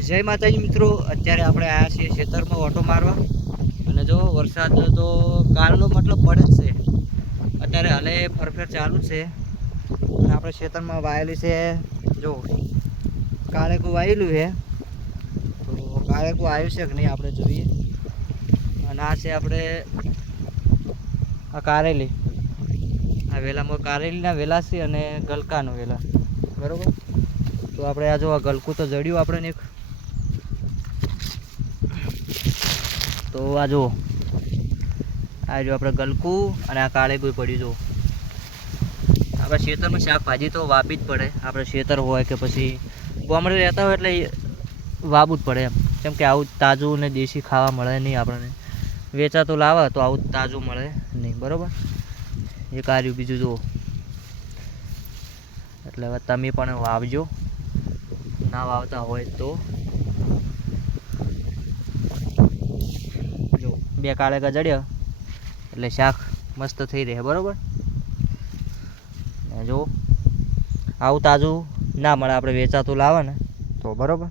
જય માતાજી મિત્રો, અત્યારે આપણે આવ્યા છીએ ખેતરમાં ઓટો મારવા. અને જો વરસાદ તો કાલનો મતલબ પડે જ છે. અત્યારે હાલે ફરફેર ચાલુ છે. અને આપણે ખેતરમાં વાયેલી છે, જો કાળેકું વાયેલું છે. તો કાળેકું આવ્યું છે કે નહીં આપણે જોઈએ. અને આ છે આપણે આ કારેલી. આ વેલામાં કારેલીના વેલા છે અને ગલકાનો વેલા. બરાબર? તો આપણે આ જો આ ગલકું તો જડ્યું આપણે એક. તો આ જુઓ. આ જો આપણે ગલકું અને આ કાળે કોઈ પડ્યું, જુઓ. આપણે ખેતરમાં શાકભાજી તો વાવી જ પડે. આપણે ખેતર હોય કે પછી ગામડે રહેતા હોય એટલે વાવવું જ પડે એમ. કેમ કે આવું તાજું ને દેશી ખાવા મળે નહીં આપણને. વેચાતું લાવે તો આવું તાજું મળે નહીં, બરાબર? એક કાર્યું બીજું, જુઓ. એટલે હવે તમે પણ વાવજો. ના વાવતા હોય તો જો બે કાળે ગજડ્યા. એટલે શાક મસ્ત થઈ રહે, બરાબર? જો, આવું તાજું ના મળે, આપણે વેચાતું લાવે ને તો બરાબર?